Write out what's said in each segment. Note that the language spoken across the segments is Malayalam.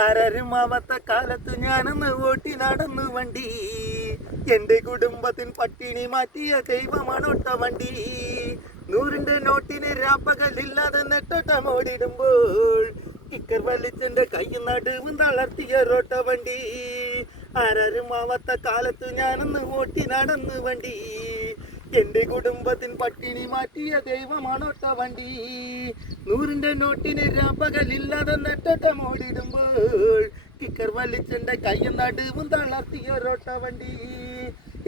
ആരരുമാവാത്ത കാലത്ത് ഞാനൊന്ന് ഓട്ടി നടന്നു വണ്ടി. എന്റെ കുടുംബത്തിൻ പട്ടിണി മാറ്റിയ ദൈവമാണോട്ട വണ്ടി. 100-ന്റെ നോട്ടിന് രാപ്പകലില്ലാതെ നെട്ടോട്ടമോടിടുമ്പോൾ കിക്കർ വലിച്ചെന്റെ കൈ നടുവും തളർത്തിയ റോട്ട വണ്ടി. ആരരുമാവാത്ത കാലത്ത് ഞാനൊന്ന് ഓട്ടി നടന്നു വണ്ടി. എന്റെ കുടുംബത്തിൻ പട്ടിണി മാറ്റിയ ദൈവമാണോട്ട വണ്ടി. 100-ന്റെ നോട്ടിന് രാപ്പകലില്ലാതെ നെട്ടോട്ടമോടിടുമ്പോൾ കിക്കർ വലിച്ചെന്റെ കൈയും നടുവും തളർത്തിയ റോട്ട വണ്ടി.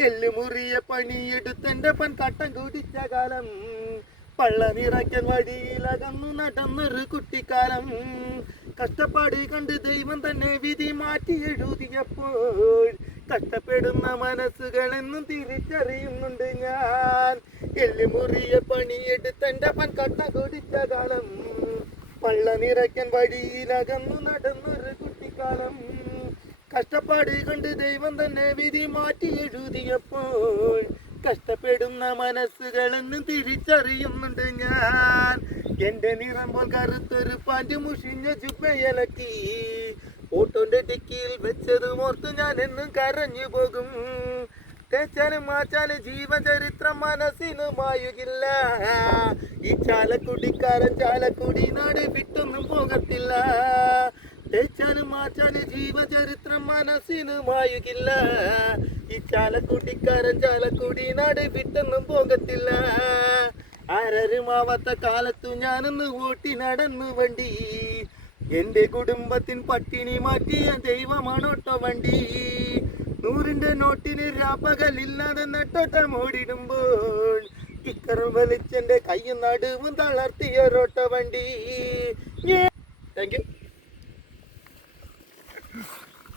എല്ലുമുറിയ പണിയെടുത്തെന്റെ പൻ കട്ടം കുടിച്ച കാലം. പള്ള നിറയ്ക്കൻ വഴിയിലകന്നു നടന്നൊരു കുട്ടിക്കാലം. കഷ്ടപ്പാട് കണ്ട് ദൈവം തന്നെ വിധി മാറ്റി എഴുതിയപ്പോൾ കഷ്ടപ്പെടുന്ന മനസ്സുകളെന്നും തിരിച്ചറിയുന്നുണ്ട് ഞാൻ. എല്ലുമുറിയ പണിയെടുത്തെന്റെ പൻ കട്ട കുടിച്ച കാലം. പള്ള നിറയ്ക്കൻ വഴിയിലകന്നു നടന്നൊരു കുട്ടിക്കാലം. കഷ്ടപ്പാട് കണ്ട് ദൈവം തന്നെ വിധി മാറ്റി എഴുതിയപ്പോൾ കഷ്ടപ്പെടുന്ന മനസ്സുകളെന്നും തിരിച്ചറിയുന്നുണ്ട് ഞാൻ. എന്റെ നിറം പോൽ കറുത്തൊരു പാൻറ് മുഷിഞ്ഞ ചുപ്പയലക്കി ഓട്ടോന്റെ ഡിക്കിയിൽ വെച്ചതും ഓർത്ത് ഞാൻ എന്നും കരഞ്ഞു പോകും. തേച്ചാലും മാച്ചാലും ജീവചരിത്രം മനസ്സിന് മായുകില്ല. ഈ ചാലക്കുടിക്കാരൻ ചാലക്കുടി നാട് വിട്ടൊന്നും പോകത്തില്ല. തേച്ചാലും മാച്ചാലും ജീവചരിത്രം മനസ്സിന് മായുകില്ല. ഈ ചാലക്കുടിക്കാരൻ ചാലക്കുടി നാട് വിട്ടൊന്നും പോകത്തില്ല. ആരരുമാവാത്ത കാലത്തു ഞാനൊന്ന് ഓട്ടി നടന്നു വണ്ടി. എന്റെ കുടുംബത്തിൻ പട്ടിണി മാറ്റിയ ദൈവമാണോട്ട വണ്ടി. 100-ന്റെ നോട്ടിന് രാപ്പകലില്ലാതെ നെട്ടോട്ടമോടിടുമ്പോൾ കിക്കറും വലിച്ചെന്റെ കൈയും നടുവും തളർത്തിയ റോട്ട വണ്ടി. Thank you.